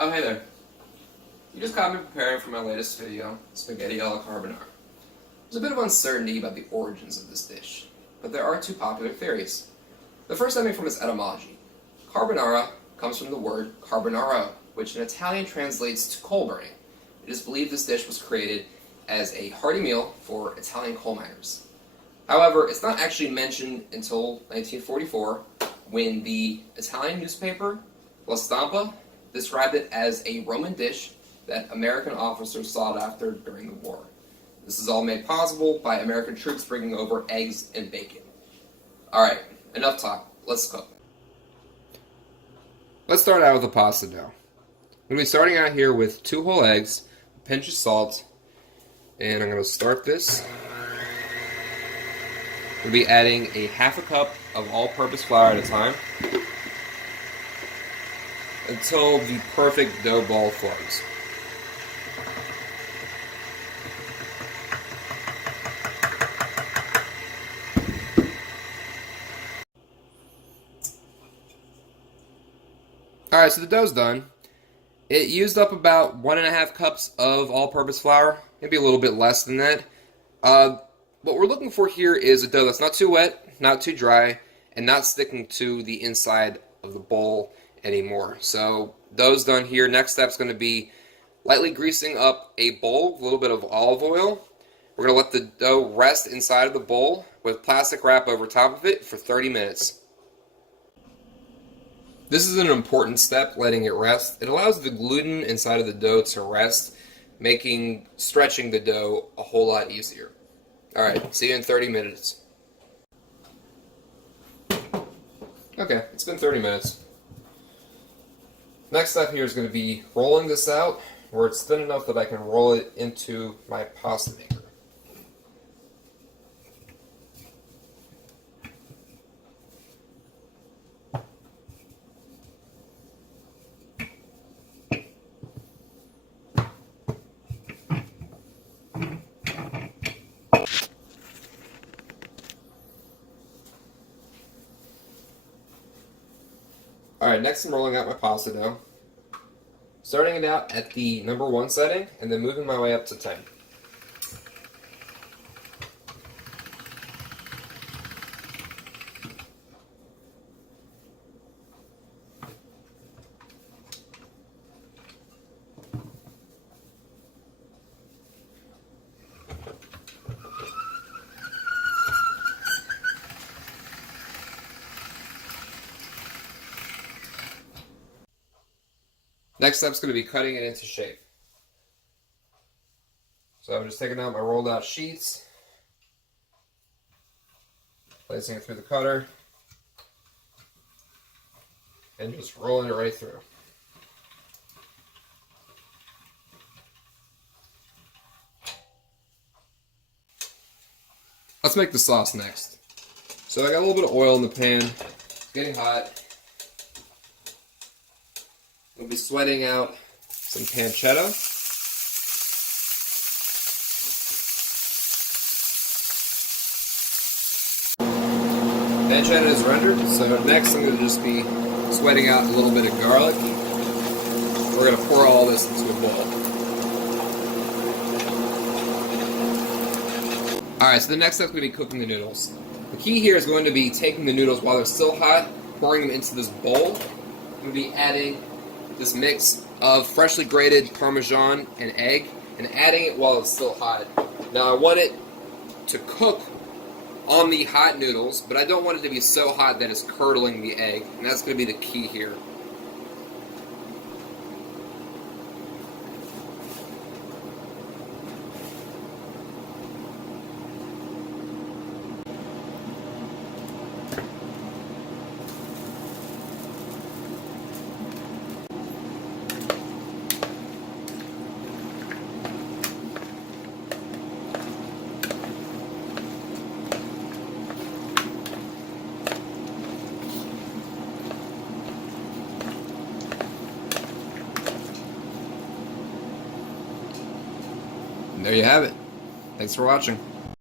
Oh, hey there. You just caught me preparing for my latest video, spaghetti alla carbonara. There's a bit of uncertainty about the origins of this dish, but there are two popular theories. The first stemming from its etymology. Carbonara comes from the word carbonaro, which in Italian translates to coal burning. It is believed this dish was created as a hearty meal for Italian coal miners. However, it's not actually mentioned until 1944, when the Italian newspaper La Stampa described it as a Roman dish that American officers sought after during the war. This is all made possible by American troops bringing over eggs and bacon. Alright, enough talk. Let's cook. Let's start out with the pasta dough. I'm going to be starting out here with 2 whole eggs, a pinch of salt, and I'm going to start this. We'll be adding a half a cup of all-purpose flour at a time until the perfect dough ball forms. Alright, so the dough's done. It used up about 1.5 cups of all-purpose flour, maybe a little bit less than that. What we're looking for here is a dough that's not too wet, not too dry, and not sticking to the inside of the bowl anymore. So dough's done here. Next step's going to be lightly greasing up a bowl with a little bit of olive oil. We're going to let the dough rest inside of the bowl with plastic wrap over top of it for 30 minutes. This is an important step, letting it rest. It allows the gluten inside of the dough to rest, making stretching the dough a whole lot easier. Alright, see you in 30 minutes. Okay, it's been 30 minutes. Next step here is going to be rolling this out where it's thin enough that I can roll it into my pasta maker. Alright, next I'm rolling out my pasta dough. Starting it out at the number 1 setting, and then moving my way up to 10. Next step is going to be cutting it into shape. So I'm just taking out my rolled out sheets, placing it through the cutter, and just rolling it right through. Let's make the sauce next. So I got a little bit of oil in the pan. It's getting hot. We'll be sweating out some pancetta. Pancetta is rendered, so next I'm going to just be sweating out a little bit of garlic. We're going to pour all this into a bowl. Alright, so the next step is going to be cooking the noodles. The key here is going to be taking the noodles while they're still hot, pouring them into this bowl. I'm going to be adding this mix of freshly grated Parmesan and egg, and adding it while it's still hot. Now I want it to cook on the hot noodles, but I don't want it to be so hot that it's curdling the egg, and that's going to be the key here. And there you have it. Thanks for watching.